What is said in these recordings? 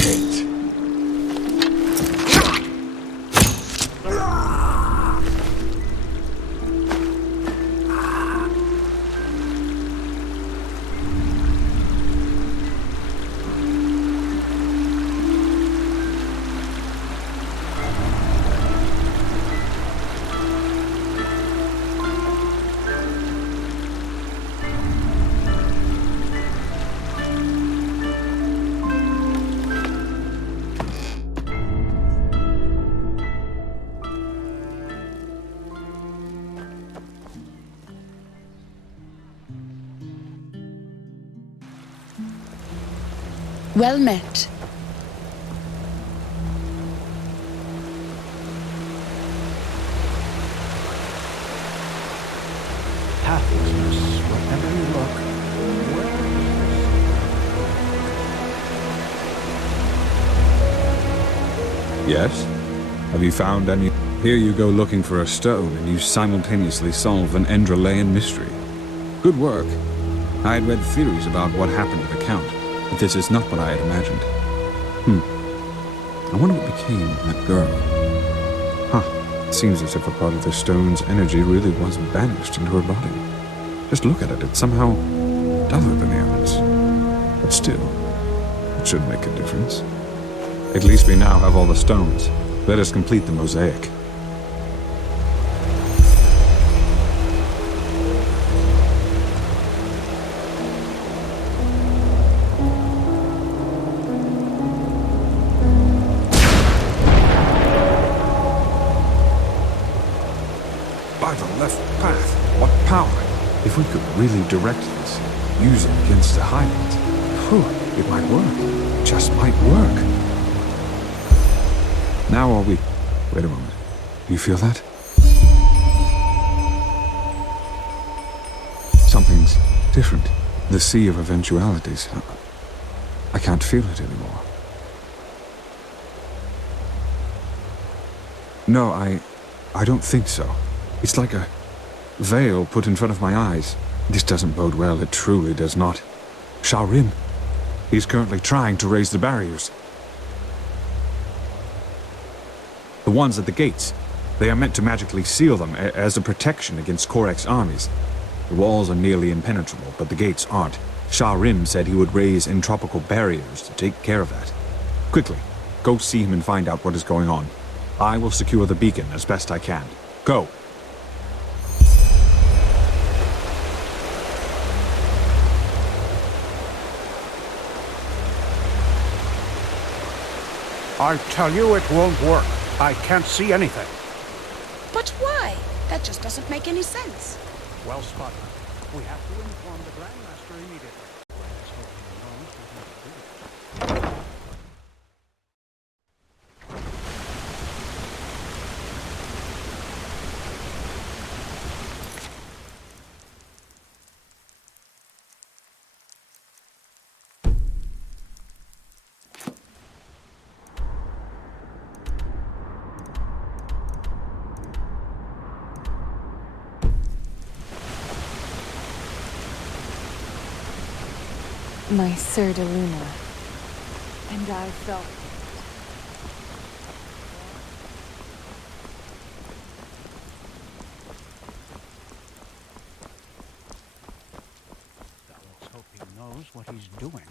gate. Well met. Pathlessness, wherever you look. Yes? Have you found any? Here you go looking for a stone, and you simultaneously solve an Enderalian mystery. Good work. I had read theories about what happened to the Count, but this is not what I had imagined. I wonder what became of that girl. It seems as if a part of the stone's energy really was banished into her body. Just look at it, it's somehow duller than the others. But still, it should make a difference. At least we now have all the stones. Let us complete the mosaic. By the left path, what power! If we could really direct this, use it against the Highlands, it might work. It just might work. Now are we... Wait a moment. Do you feel that? Something's different. The sea of eventualities. I can't feel it anymore. No, I don't think so. It's like a veil put in front of my eyes. This doesn't bode well, it truly does not. Shahrim. He's currently trying to raise the barriers. The ones at the gates. They are meant to magically seal them as a protection against Korek's armies. The walls are nearly impenetrable, but the gates aren't. Shahrim said he would raise entropical barriers to take care of that. Quickly, go see him and find out what is going on. I will secure the beacon as best I can. Go! I tell you it won't work. I can't see anything. But why? That just doesn't make any sense. Well spotted. We have to inform the Grandmaster immediately. Let's hope he knows what he's doing. My Sir de Luna. And I felt... Let's hope he knows what he's doing.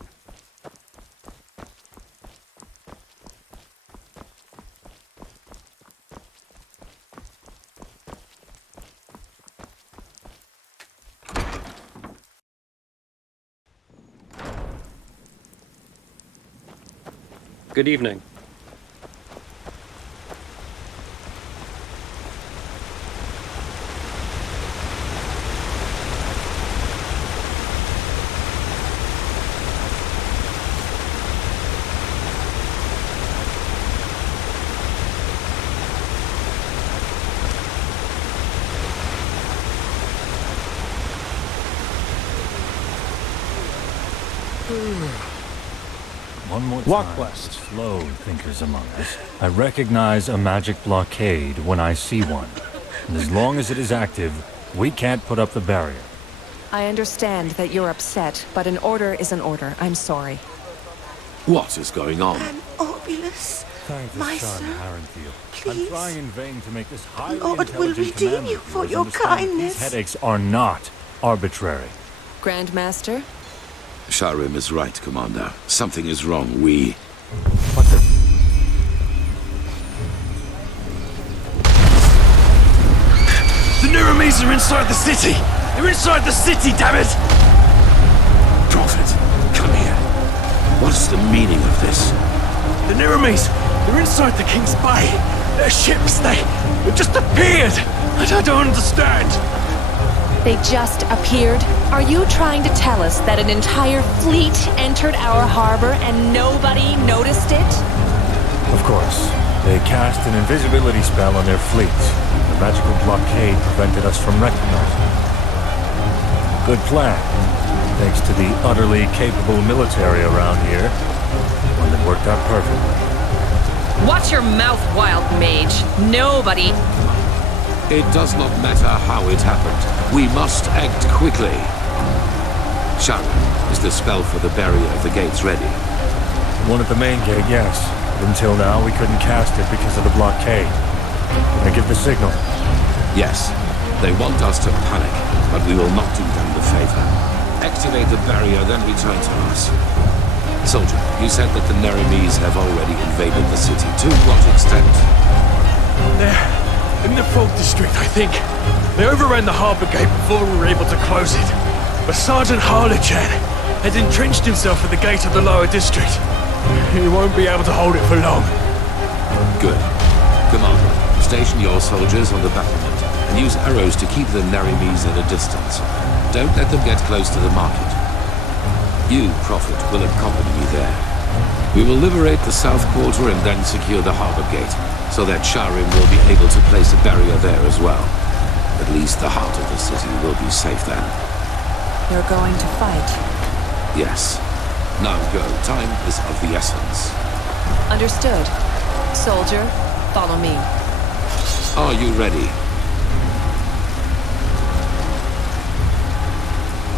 Good evening. One more What time, quest? slow thinkers among us. I recognize a magic blockade when I see one. And as long as it is active, we can't put up the barrier. I understand that you're upset, but an order is an order. I'm sorry. What is going on? An Orbulus, Thank the my sun, son. Harenfield. I'm Please. trying in vain to make this highly Lord will intelligent redeem commander you for of yours your understand that kindness. These headaches are not arbitrary. Grandmaster? Sharim is right, Commander. Something is wrong. We... What the... The nehrimesi are inside the city! They're inside the city, damn it! Prophet, come here. What's the meaning of this? The nehrimesi, they're inside the King's Bay. Their ships, they've just appeared! I don't understand! They just appeared? Are you trying to tell us that an entire fleet entered our harbor and nobody noticed it? Of course. They cast an invisibility spell on their fleet. The magical blockade prevented us from recognizing them. Good plan. Thanks to the utterly capable military around here. One that worked out perfectly. Watch your mouth, wild mage. Nobody... It does not matter how it happened. We must act quickly. Sharon, is the spell for the barrier of the gates ready? One at the main gate, yes. But until now, we couldn't cast it because of the blockade. Can I give the signal? Yes. They want us to panic, but we will not do them the favor. Activate the barrier, then return to us. Soldier, you said that the nehrimesi have already invaded the city. To what extent? They're in the fog district, I think. They overran the harbor gate before we were able to close it. But Sergeant Harlechan has entrenched himself at the gate of the lower district. He won't be able to hold it for long. Good. Commander, station your soldiers on the battlement and use arrows to keep the nehrimesi at a distance. Don't let them get close to the market. You, Prophet, will accompany me there. We will liberate the south quarter and then secure the harbor gate, so that Sharim will be able to place a barrier there as well. At least the heart of the city will be safe then. You're going to fight. Yes. Now go. Time is of the essence. Understood. Soldier, follow me. Are you ready?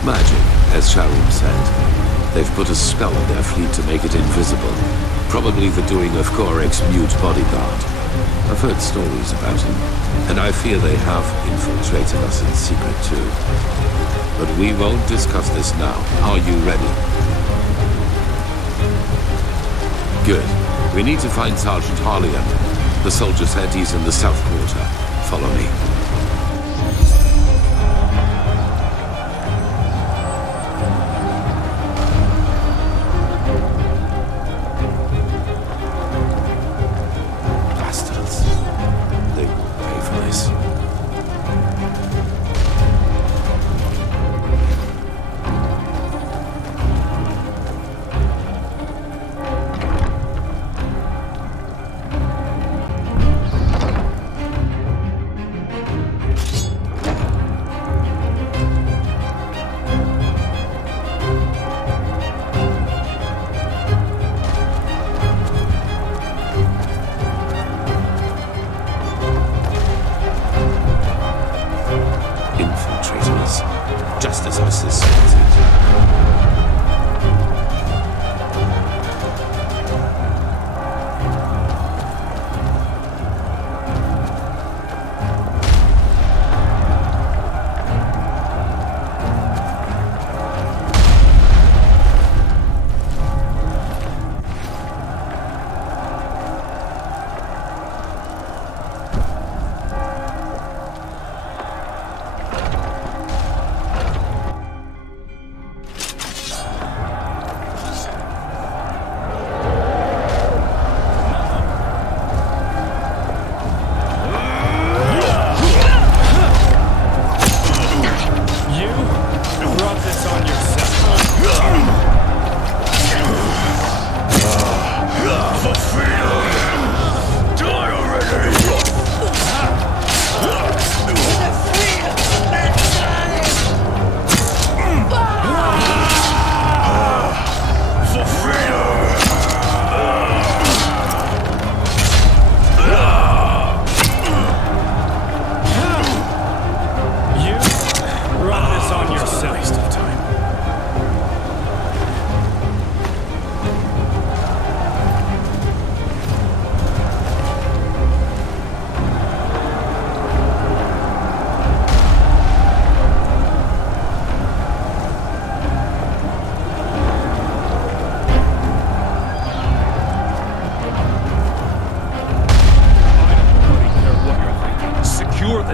Magic, as Sharim said. They've put a spell on their fleet to make it invisible. Probably the doing of Korek's mute bodyguard. I've heard stories about him, and I fear they have infiltrated us in secret too. But we won't discuss this now. Are you ready? Good. We need to find Sergeant Harlian. The soldier said he's in the south quarter. Follow me. Bastards. They will pay for this.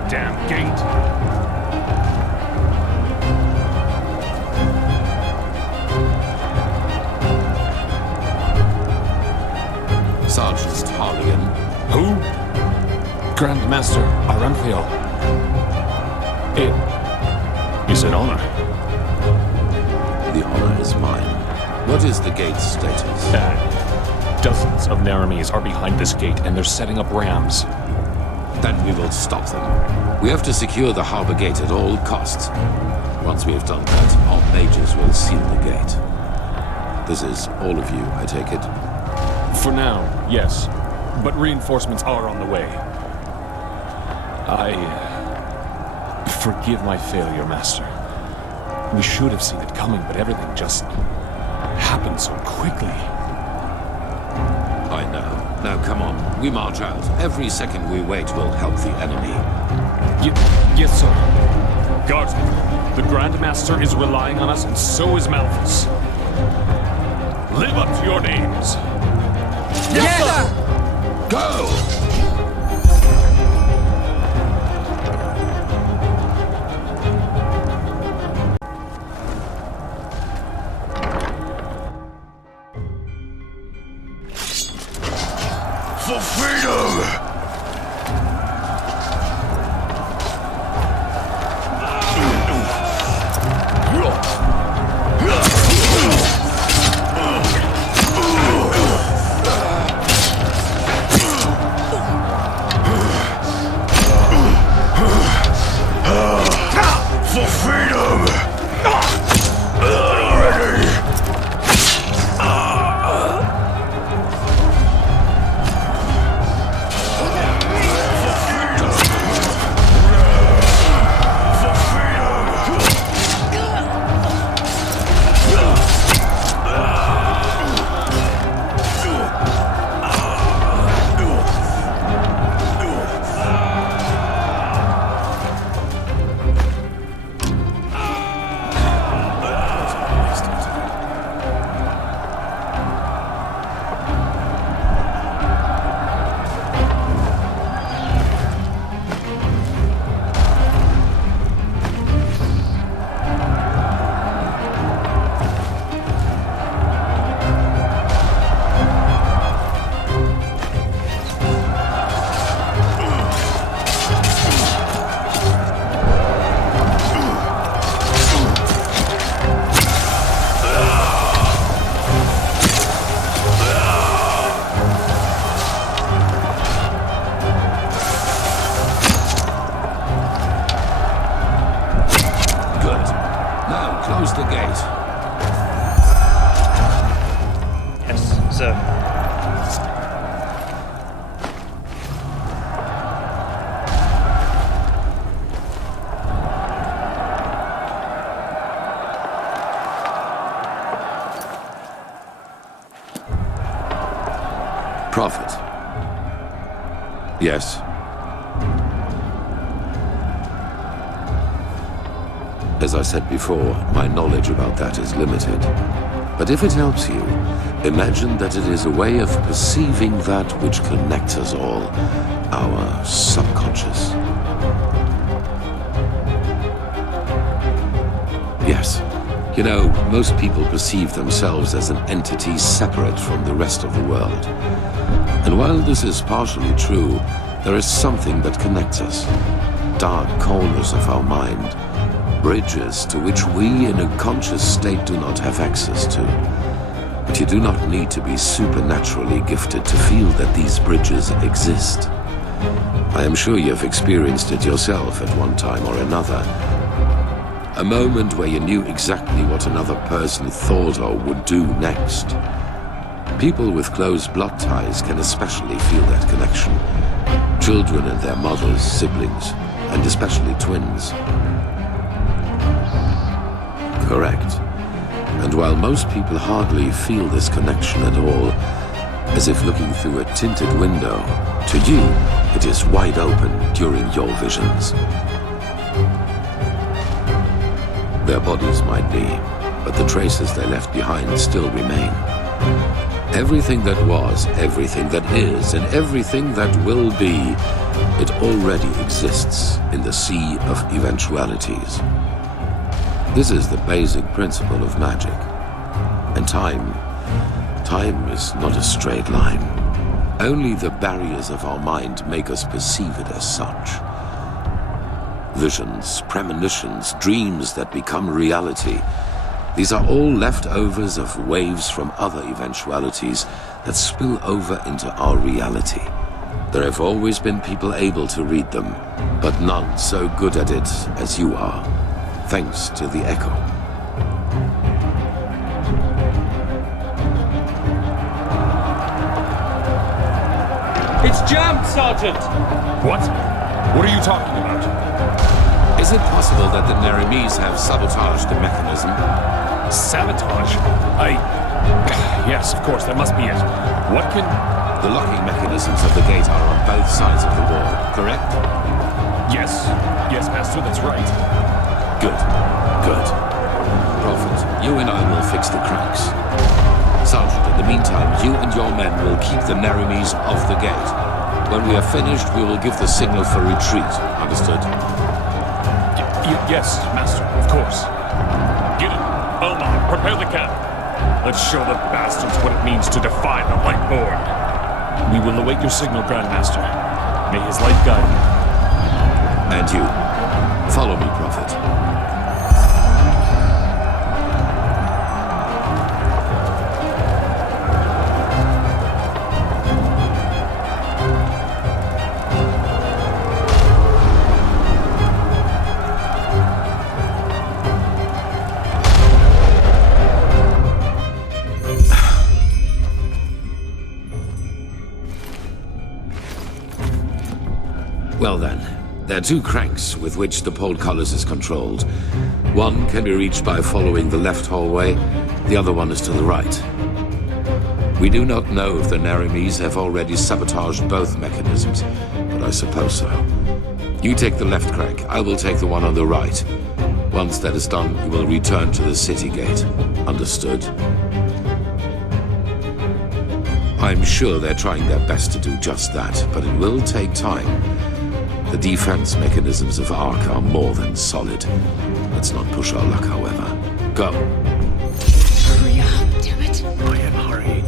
damn gate. Sergeant Harligan. Who? Grandmaster Aranthio. It is an honor. The honor is mine. What is the gate's status? Dozens of nehrimes are behind this gate, and they're setting up rams. Then we will stop them. We have to secure the harbor gate at all costs. Once we have done that, our mages will seal the gate. This is all of you, I take it? For now, yes. But reinforcements are on the way. Forgive my failure, Master. We should have seen it coming, but everything just happened so quickly. I know. Now come on, we march out. Every second we wait will help the enemy. Yes, sir. Guardsmen, the Grandmaster is relying on us, and so is Malthus. Live up to your names. Yes, sir! Go! For freedom! For freedom! Ready! Close the gate. Yes, sir. Prophet. Yes. As I said before, my knowledge about that is limited. But if it helps you, imagine that it is a way of perceiving that which connects us all, our subconscious. Yes. You know, most people perceive themselves as an entity separate from the rest of the world. And while this is partially true, there is something that connects us. Dark corners of our mind. Bridges to which we in a conscious state do not have access to. But you do not need to be supernaturally gifted to feel that these bridges exist. I am sure you have experienced it yourself at one time or another. A moment where you knew exactly what another person thought or would do next. People with close blood ties can especially feel that connection. Children and their mothers, siblings, and especially twins. Correct. And while most people hardly feel this connection at all, as if looking through a tinted window, to you, it is wide open during your visions. Their bodies might be, but the traces they left behind still remain. Everything that was, everything that is, and everything that will be, it already exists in the sea of eventualities. This is the basic principle of magic. And time is not a straight line. Only the barriers of our mind make us perceive it as such. Visions, premonitions, dreams that become reality. These are all leftovers of waves from other eventualities that spill over into our reality. There have always been people able to read them, but none so good at it as you are, thanks to the Echo. It's jammed, Sergeant! What? What are you talking about? Is it possible that the nehrimesi have sabotaged the mechanism? Sabotage? Yes, of course, that must be it. What can... The locking mechanisms of the gate are on both sides of the wall, correct? Yes, Master, that's right. Good. Prophet, you and I will fix the cracks. Sergeant, in the meantime, you and your men will keep the nehrimesi off the gate. When we are finished, we will give the signal for retreat. Understood? Yes, Master, of course. Gideon, Omar, prepare the camp. Let's show the bastards what it means to defy the light board. We will await your signal, Grandmaster. May his light guide you. And you. Follow me, Prophet. Well then, there are two cranks with which the portcullis is controlled. One can be reached by following the left hallway, the other one is to the right. We do not know if the nehrimesi have already sabotaged both mechanisms, but I suppose so. You take the left crank, I will take the one on the right. Once that is done, we will return to the city gate. Understood? I'm sure they're trying their best to do just that, but it will take time. The defense mechanisms of Ark are more than solid. Let's not push our luck, however. Go. Hurry up, damn it. I am hurrying.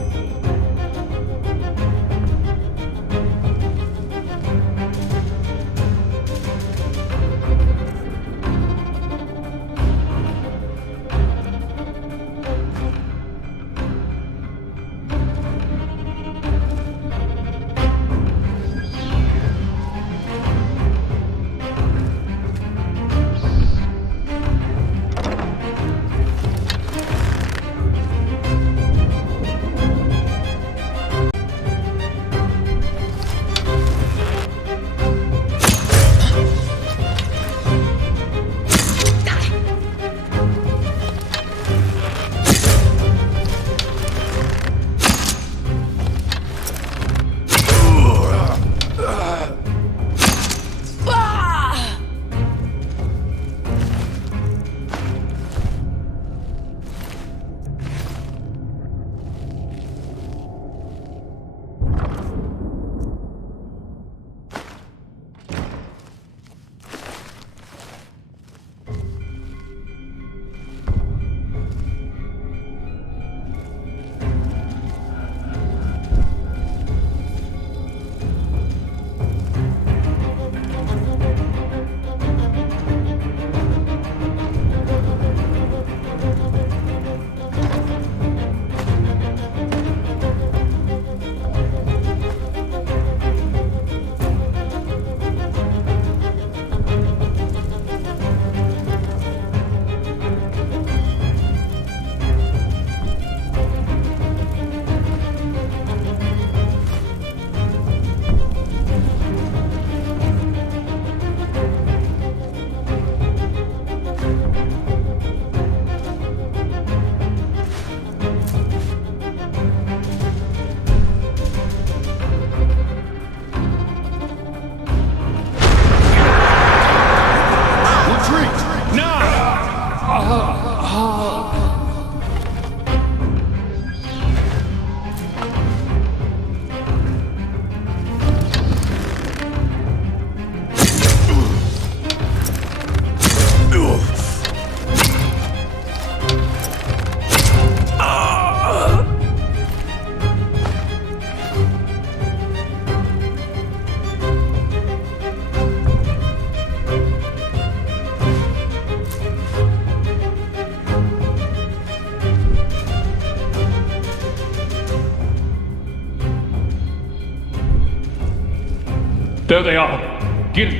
There they are. Gil,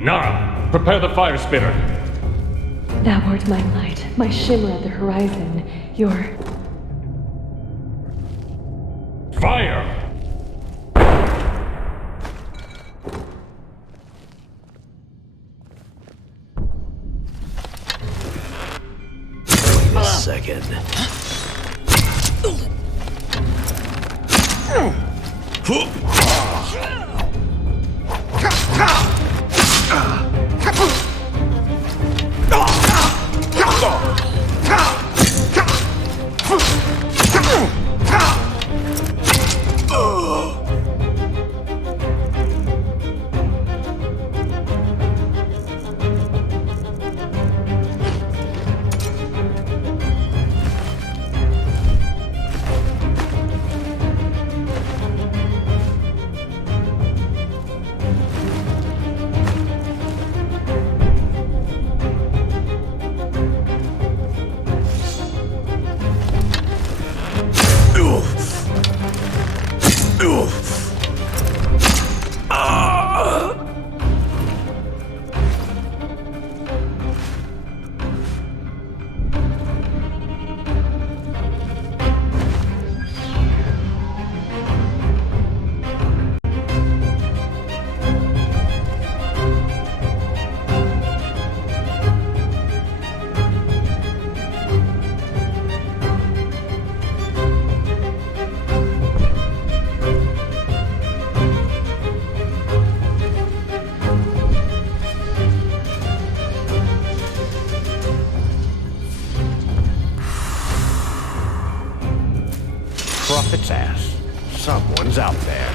Nara, prepare the fire spitter. Thou art my light, my shimmer at the horizon, your... Fire! Wait a second. Prophet's ass. Someone's out there.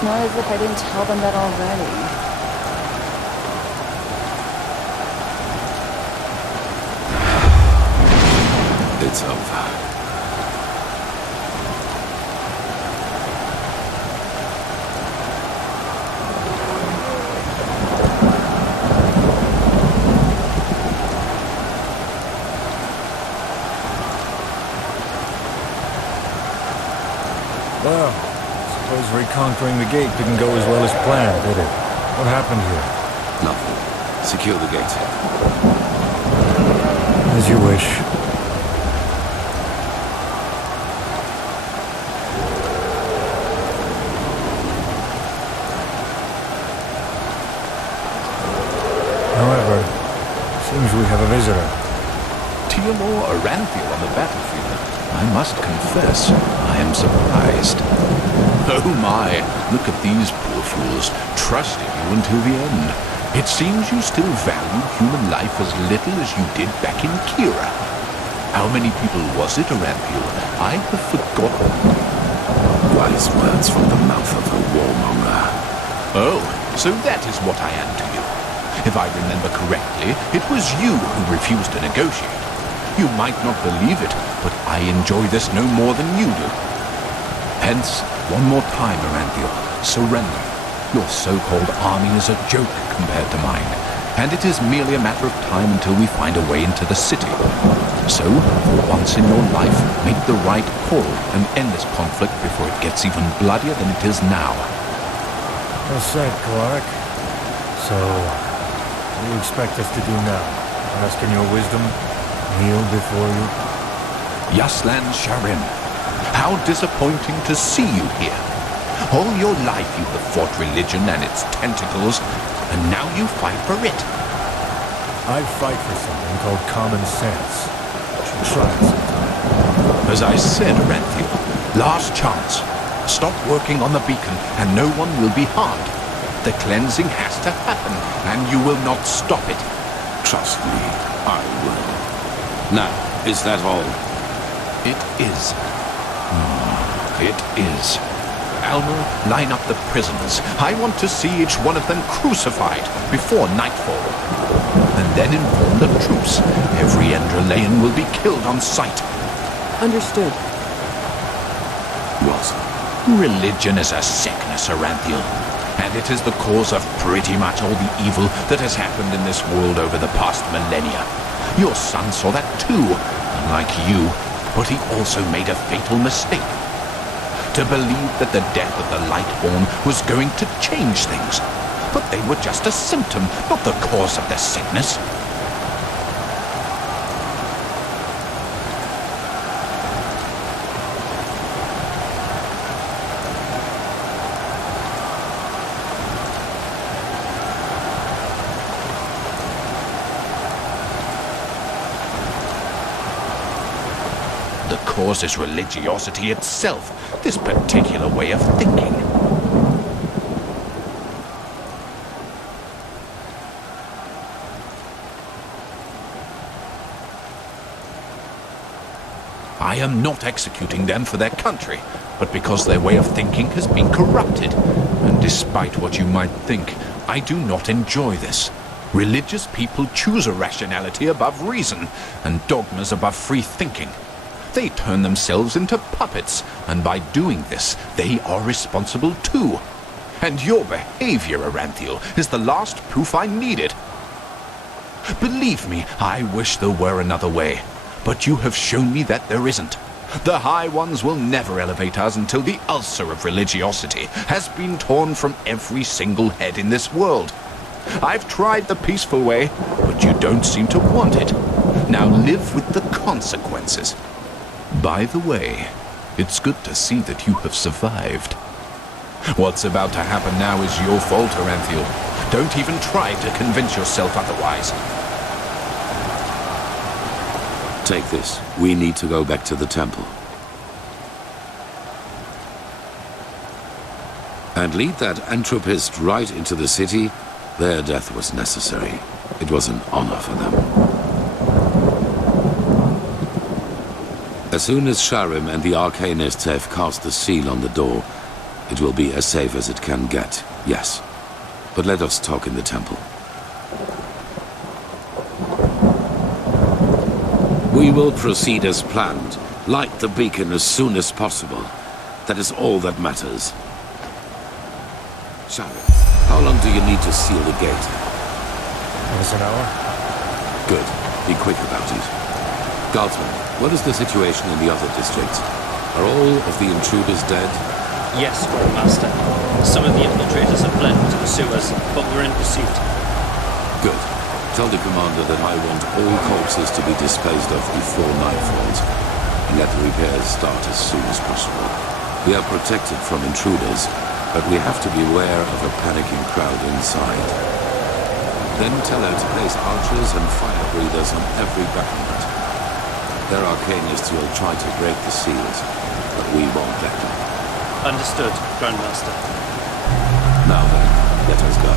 It's not as if I didn't tell them that already. It's over. Well, suppose reconquering the gate didn't go as well as planned, did it? What happened here? Nothing. Secure the gate. As you wish. However, seems we have a visitor. Teal or Aranthiel on the battlefield, I must confess, I am surprised. Oh my, look at these poor fools, trusting you until the end. It seems you still value human life as little as you did back in Kira. How many people was it, Aranthiel? I have forgotten. Wise words from the mouth of a warmonger. Oh, so that is what I am to you. If I remember correctly, it was you who refused to negotiate. You might not believe it, but I enjoy this no more than you do. Hence, one more time, Aranthiel, surrender. Your so-called army is a joke compared to mine, and it is merely a matter of time until we find a way into the city. So, for once in your life, make the right call and end this conflict before it gets even bloodier than it is now. Well said, Clark. So, what do you expect us to do now? Ask in your wisdom? Kneel before you? Yaslan Sharim, how disappointing to see you here. All your life you have fought religion and its tentacles, and now you fight for it. I fight for something called common sense. Should try it sometime. As I said, Aranthiel, last chance. Stop working on the beacon, and no one will be harmed. The cleansing has to happen, and you will not stop it. Trust me, I will. Now, is that all? It is. It is. Alma, line up the prisoners. I want to see each one of them crucified before nightfall. And then inform the troops. Every Enderalayan will be killed on sight. Understood. What? Religion is a sickness, Aranthiel. And it is the cause of pretty much all the evil that has happened in this world over the past millennia. Your son saw that too, unlike you, but he also made a fatal mistake. To believe that the death of the Lightborn was going to change things. But they were just a symptom, not the cause of the sickness. The cause is religiosity itself, this particular way of thinking. I am not executing them for their country, but because their way of thinking has been corrupted. And despite what you might think, I do not enjoy this. Religious people choose irrationality above reason, and dogmas above free thinking. They turn themselves into puppets, and by doing this, they are responsible too. And your behavior, Aranthiel, is the last proof I needed. Believe me, I wish there were another way, but you have shown me that there isn't. The High Ones will never elevate us until the ulcer of religiosity has been torn from every single head in this world. I've tried the peaceful way, but you don't seem to want it. Now live with the consequences. By the way, it's good to see that you have survived. What's about to happen now is your fault, Aranthiel. Don't even try to convince yourself otherwise. Take this. We need to go back to the temple. And lead that entropist right into the city. Their death was necessary. It was an honor for them. As soon as Sharim and the Arcanists have cast the seal on the door, it will be as safe as it can get, yes. But let us talk in the temple. We will proceed as planned. Light the beacon as soon as possible. That is all that matters. Sharim, how long do you need to seal the gate? Almost an hour. Good. Be quick about it. Guardsman, what is the situation in the other districts? Are all of the intruders dead? Yes, Grand Master. Some of the infiltrators have fled into the sewers, but we're in pursuit. Good. Tell the commander that I want all corpses to be disposed of before nightfall, and let the repairs start as soon as possible. We are protected from intruders, but we have to beware of a panicking crowd inside. Then tell her to place archers and fire breathers on every battlement. Their arcanists will try to break the seals, but we won't let them. Understood, Grandmaster. Now then, let us go.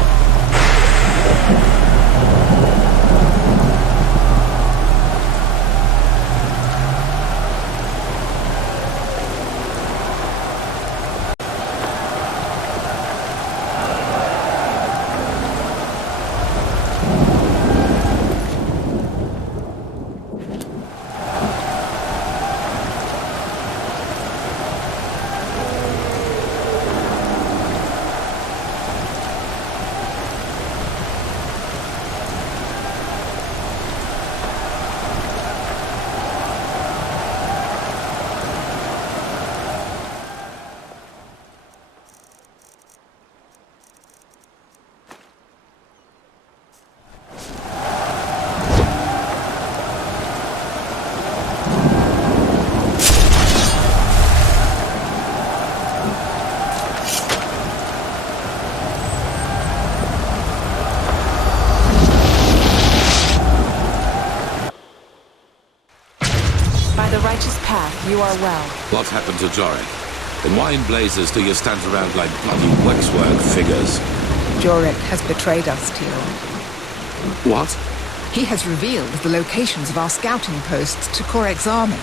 You are well. What happened to Jorek? And why in blazes do you stand around like bloody waxwork figures? Jorek has betrayed us, Teal. What? He has revealed the locations of our scouting posts to Korek's army.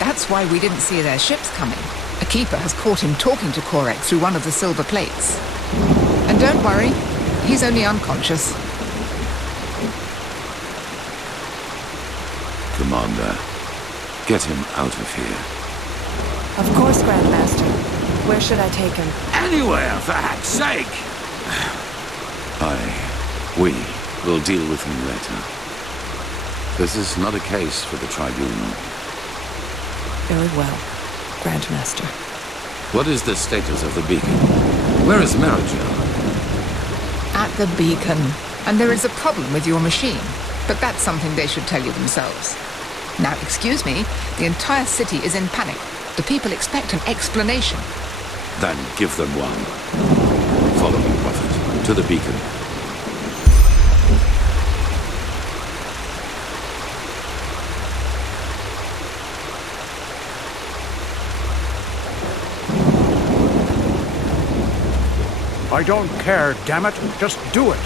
That's why we didn't see their ships coming. A keeper has caught him talking to Korek through one of the silver plates. And don't worry, he's only unconscious. Commander, get him out of here. Of course, Grandmaster. Where should I take him? Anywhere, for heck's sake! We will deal with him later. This is not a case for the tribunal. Very well, Grandmaster. What is the status of the beacon? Where is Marajel? At the beacon. And there is a problem with your machine. But that's something they should tell you themselves. Now, excuse me, the entire city is in panic. The people expect an explanation. Then give them one. Follow me, Prophet, to the beacon. I don't care, damn it. Just do it.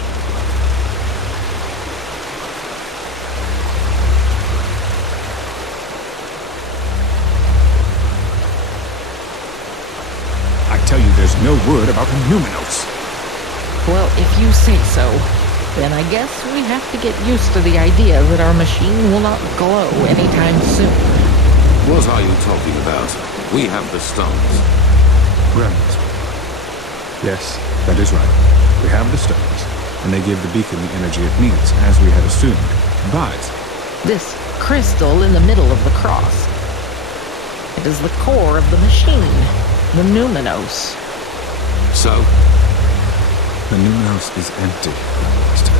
I tell you, there's no word about Numinos. Well, if you say so, then I guess we have to get used to the idea that our machine will not glow anytime soon. What are you talking about? We have the stones. Grandmaster. Yes, that is right. We have the stones, and they give the beacon the energy it needs, as we had assumed. But this crystal in the middle of the cross, it is the core of the machine, the Numinos. So? The Numinos is empty, Grandmaster.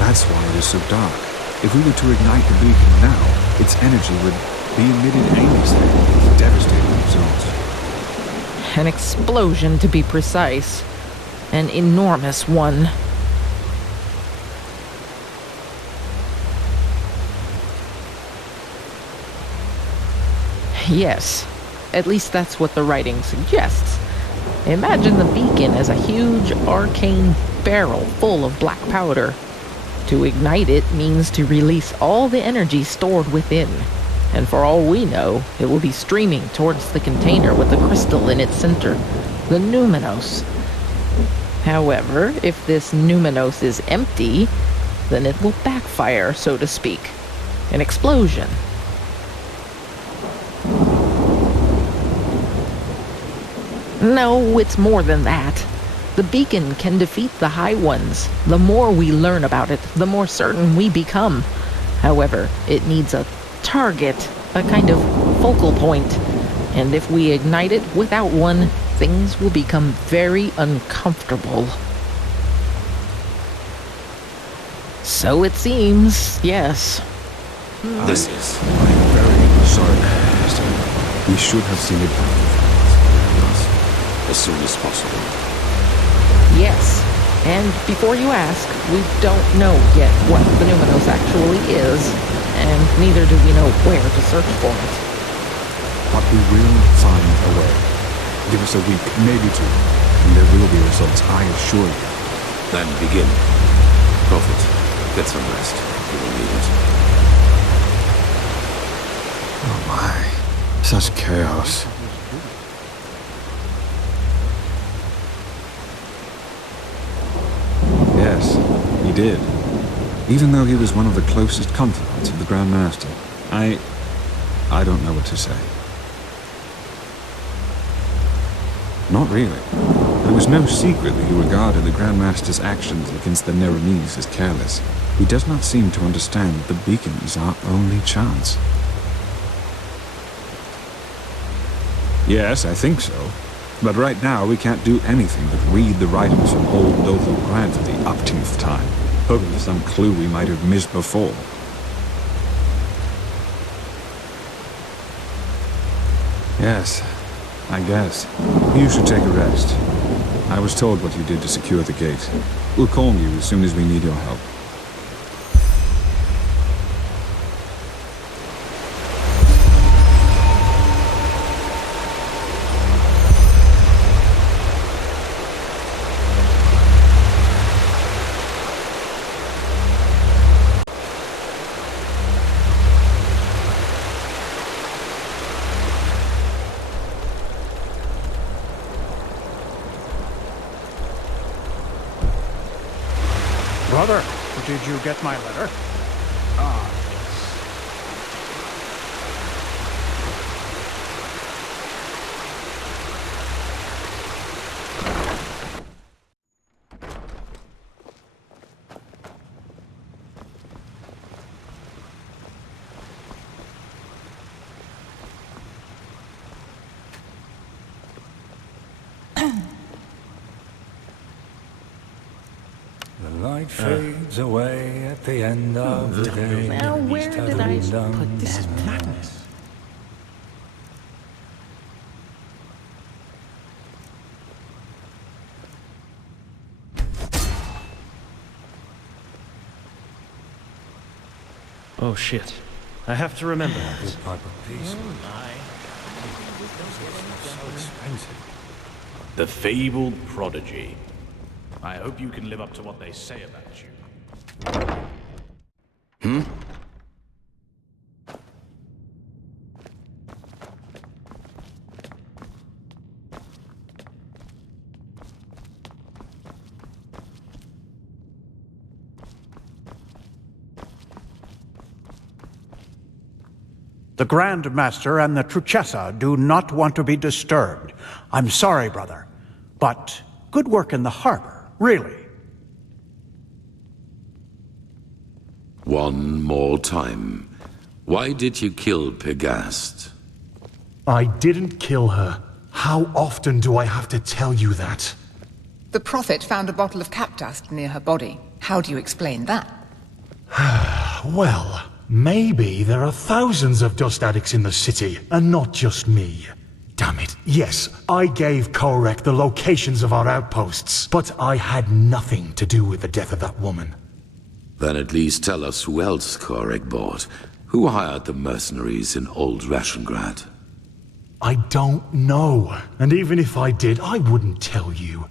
That's why it is so dark. If we were to ignite the beacon now, its energy would be emitted aimlessly, with devastating results. An explosion, to be precise. An enormous one. Yes, at least that's what the writing suggests. Imagine the beacon as a huge arcane barrel full of black powder. To ignite it means to release all the energy stored within. And for all we know, it will be streaming towards the container with the crystal in its center, the Numinos. However, if this Numinos is empty, then it will backfire, so to speak. An explosion. No, it's more than that. The beacon can defeat the High Ones. The more we learn about it, the more certain we become. However, it needs a target, a kind of focal point. And if we ignite it without one, things will become very uncomfortable. So it seems, yes. This is... I'm very sorry, Grandmaster. We should have seen it coming. As soon as possible. Yes, and before you ask, we don't know yet what the Numinos actually is, and neither do we know where to search for it. But we will find a way. Give us a week, maybe two, and there will be results, I assure you. Then begin. Prophet, get some rest. You will need it. Oh my, such chaos. Yes, he did. Even though he was one of the closest confidants of the Grand Master, I don't know what to say. Not really. It was no secret that he regarded the Grand Master's actions against the nehrimesi as careless. He does not seem to understand that the beacon is our only chance. Yes, I think so. But right now, we can't do anything but read the writings from old Lothal Grant for the upteenth time, hoping for some clue we might have missed before. Yes, I guess. You should take a rest. I was told what you did to secure the gate. We'll call you as soon as we need your help. Brother, did you get my letter? Ah, The light fades away at the end of the day. Now, where did I put This is that? madness. Oh shit. I have to remember that. Good pipe of peace. So expensive. The fabled prodigy. I hope you can live up to what they say about you. the Grand Master and the Truchessa do not want to be disturbed. I'm sorry, brother, but good work in the harbor, really. One more time. Why did you kill Pegast? I didn't kill her. How often do I have to tell you that? The Prophet found a bottle of cap dust near her body. How do you explain that? Well, maybe there are thousands of dust addicts in the city, and not just me. Damn it. Yes, I gave Korek the locations of our outposts, but I had nothing to do with the death of that woman. Then at least tell us who else Korek bought. Who hired the mercenaries in Old Rashengrad? I don't know, and even if I did, I wouldn't tell you.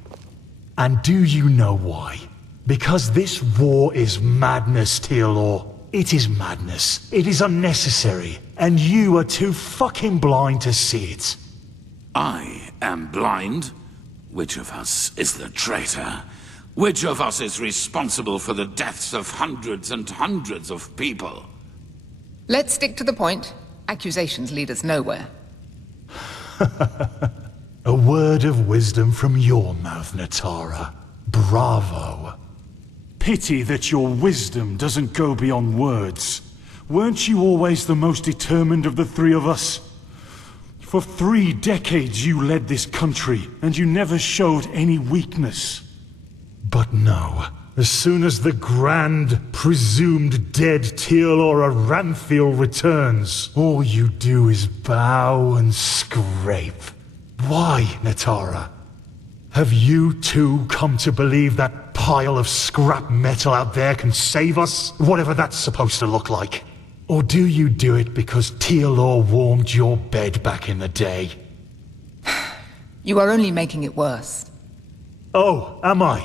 And do you know why? Because this war is madness, Tealor. It is madness. It is unnecessary, and you are too fucking blind to see it. I am blind? Which of us is the traitor? Which of us is responsible for the deaths of hundreds and hundreds of people? Let's stick to the point. Accusations lead us nowhere. A word of wisdom from your mouth, Natara. Bravo. Pity that your wisdom doesn't go beyond words. Weren't you always the most determined of the three of us? For 3 decades you led this country, and you never showed any weakness. But no. As soon as the grand, presumed dead Tealor Aranthiel returns, all you do is bow and scrape. Why, Natara? Have you too come to believe that pile of scrap metal out there can save us? Whatever that's supposed to look like. Or do you do it because Tealor warmed your bed back in the day? You are only making it worse. Oh, am I?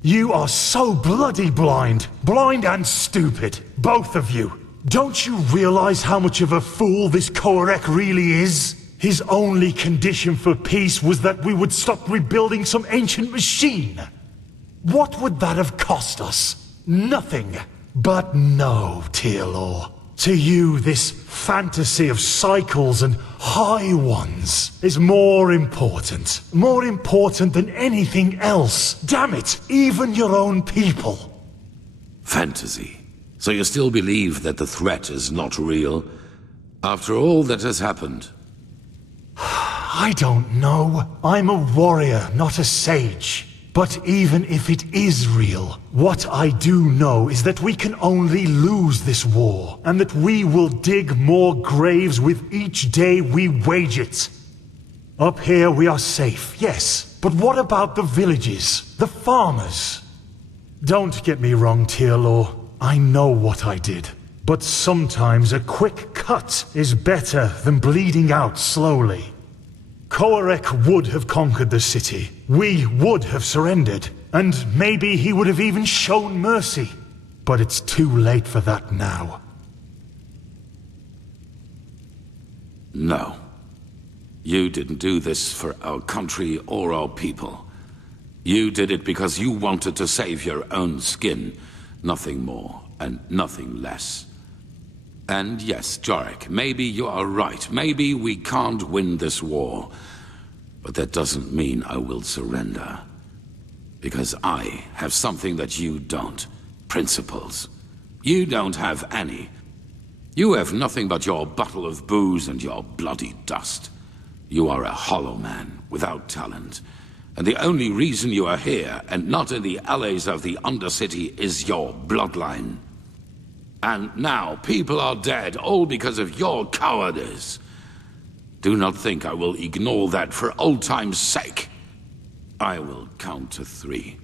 You are so bloody blind. Blind and stupid. Both of you. Don't you realize how much of a fool this Korek really is? His only condition for peace was that we would stop rebuilding some ancient machine. What would that have cost us? Nothing. But no, Tealor. To you, this fantasy of cycles and high ones is more important. More important than anything else. Damn it, even your own people. Fantasy. So you still believe that the threat is not real? After all that has happened? I don't know. I'm a warrior, not a sage. But even if it is real, what I do know is that we can only lose this war, and that we will dig more graves with each day we wage it. Up here we are safe, yes, but what about the villages, the farmers? Don't get me wrong, Tealor. I know what I did. But sometimes a quick cut is better than bleeding out slowly. Korek would have conquered the city. We would have surrendered. And maybe he would have even shown mercy. But it's too late for that now. No. You didn't do this for our country or our people. You did it because you wanted to save your own skin. Nothing more and nothing less. And yes, Jorek, maybe you are right. Maybe we can't win this war. But that doesn't mean I will surrender. Because I have something that you don't. Principles. You don't have any. You have nothing but your bottle of booze and your bloody dust. You are a hollow man, without talent. And the only reason you are here, and not in the alleys of the Undercity, is your bloodline. And now people are dead, all because of your cowardice. Do not think I will ignore that for old time's sake. I will count to 3.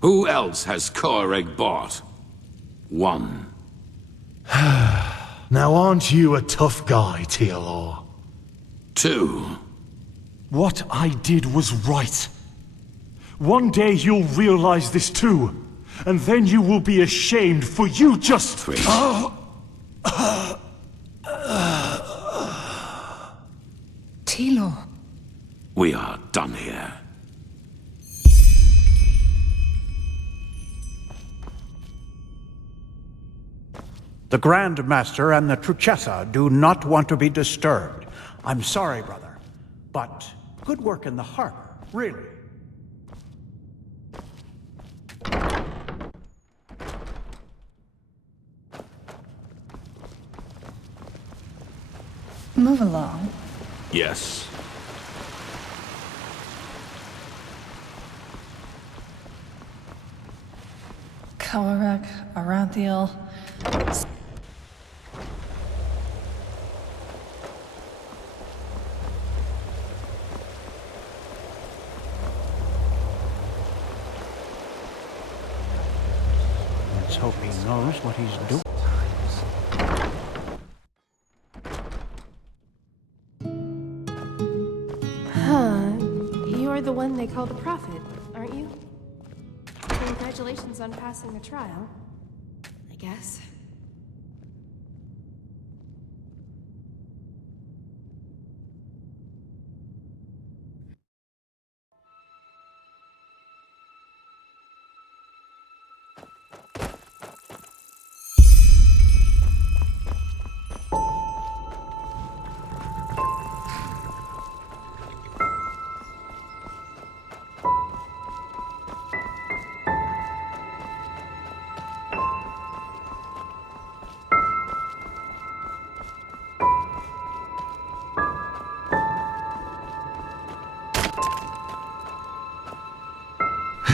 Who else has Korek bought? 1. Now aren't you a tough guy, Tealor? 2. What I did was right. One day you'll realize this too. And then you will be ashamed for you just... 3. Tealor. We are done here. The Grand Master and the Truchessa do not want to be disturbed. I'm sorry, brother, but good work in the harbor, really. Move along. Yes. Korek, Arathiel. Let's hope he knows what he's doing. You're the one they call the Prophet, aren't you? Congratulations on passing the trial, I guess.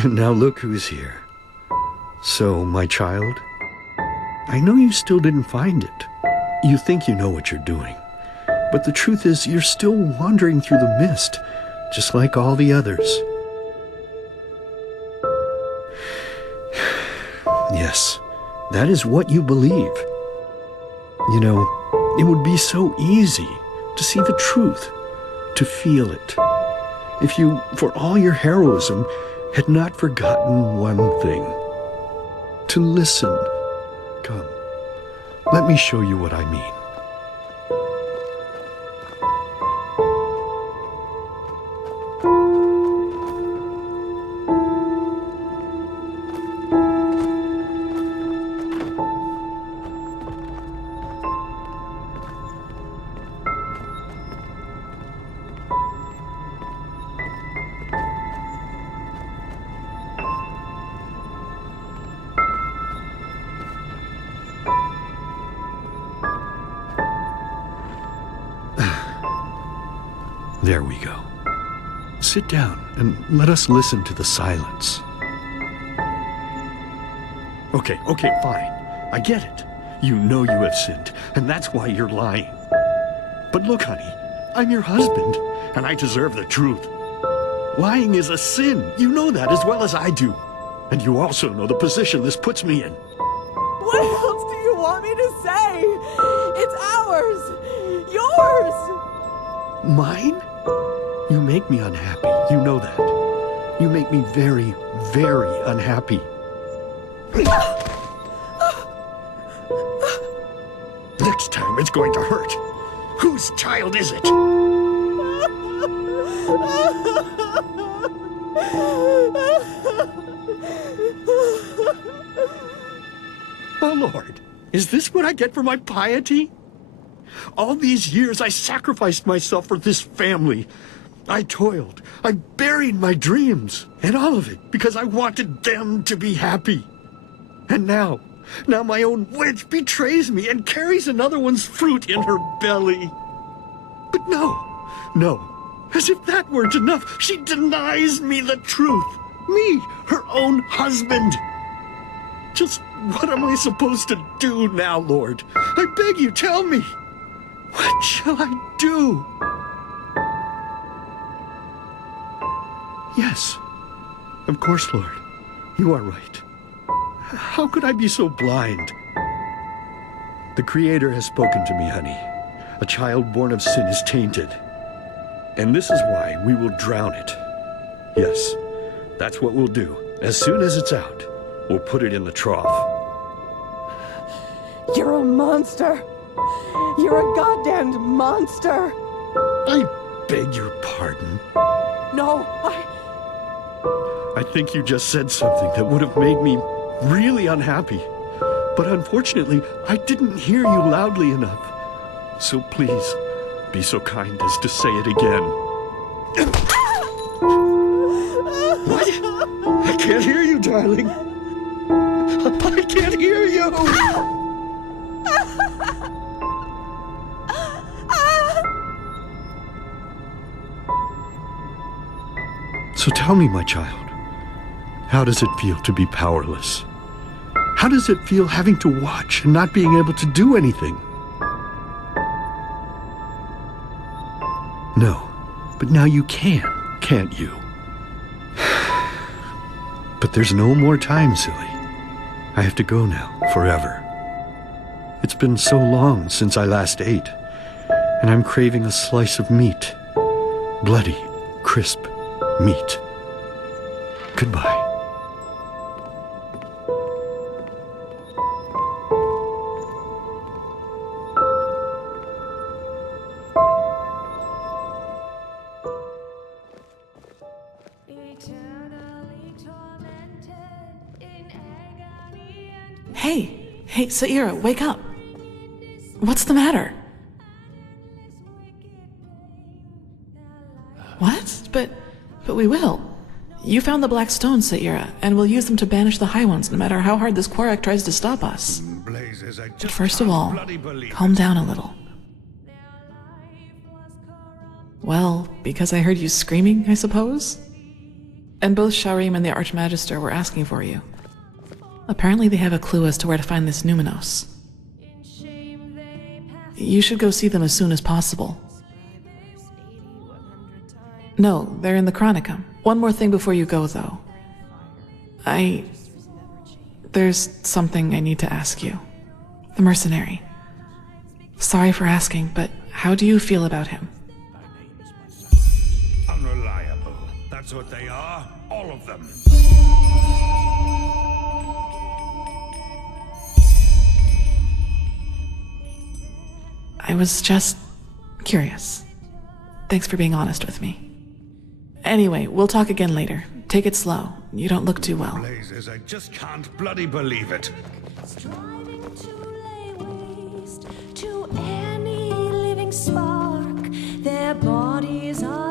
Now look who's here. So, my child, I know you still didn't find it. You think you know what you're doing. But the truth is, you're still wandering through the mist, just like all the others. Yes, that is what you believe. You know, it would be so easy to see the truth, to feel it. If you, for all your heroism, had not forgotten one thing. To listen. Come, let me show you what I mean. There we go. Sit down and let us listen to the silence. Okay, fine. I get it. You know you have sinned, and that's why you're lying. But look, honey, I'm your husband, and I deserve the truth. Lying is a sin. You know that as well as I do. And you also know the position this puts me in. What else do you want me to say? It's ours! Yours! Mine? You make me unhappy. You know that. You make me very, very unhappy. Next time it's going to hurt. Whose child is it? Oh, Lord, is this what I get for my piety? All these years I sacrificed myself for this family. I toiled, I buried my dreams, and all of it because I wanted them to be happy. And now my own witch betrays me and carries another one's fruit in her belly. But no, as if that weren't enough, she denies me the truth. Me, her own husband. Just what am I supposed to do now, Lord? I beg you, tell me. What shall I do? Yes, of course, Lord. You are right. How could I be so blind? The Creator has spoken to me, honey. A child born of sin is tainted. And this is why we will drown it. Yes, that's what we'll do. As soon as it's out, we'll put it in the trough. You're a monster! You're a goddamned monster! I beg your pardon. No, I think you just said something that would have made me really unhappy. But unfortunately, I didn't hear you loudly enough. So please, be so kind as to say it again. What? I can't hear you, darling. I can't hear you! So tell me, my child, how does it feel to be powerless? How does it feel having to watch and not being able to do anything? No, but now you can, can't you? But there's no more time, silly. I have to go now, forever. It's been so long since I last ate, and I'm craving a slice of meat. Bloody, crisp meat. Goodbye. Hey, Saira, wake up. What's the matter? What? But we will. You found the black stones, Saira, and we'll use them to banish the high ones, no matter how hard this Korak tries to stop us. But first of all, calm down a little. Well, because I heard you screaming, I suppose? And both Sharim and the Archmagister were asking for you. Apparently they have a clue as to where to find this Numenos. You should go see them as soon as possible. No, they're in the Chronicum. One more thing before you go, though. There's something I need to ask you. The mercenary. Sorry for asking, but how do you feel about him? Unreliable. That's what they are. All of them. I was just curious. Thanks for being honest with me. Anyway, we'll talk again later. Take it slow. You don't look too well. Blazes, I just can't bloody believe it. Striving to lay waste to any living spark. Their bodies are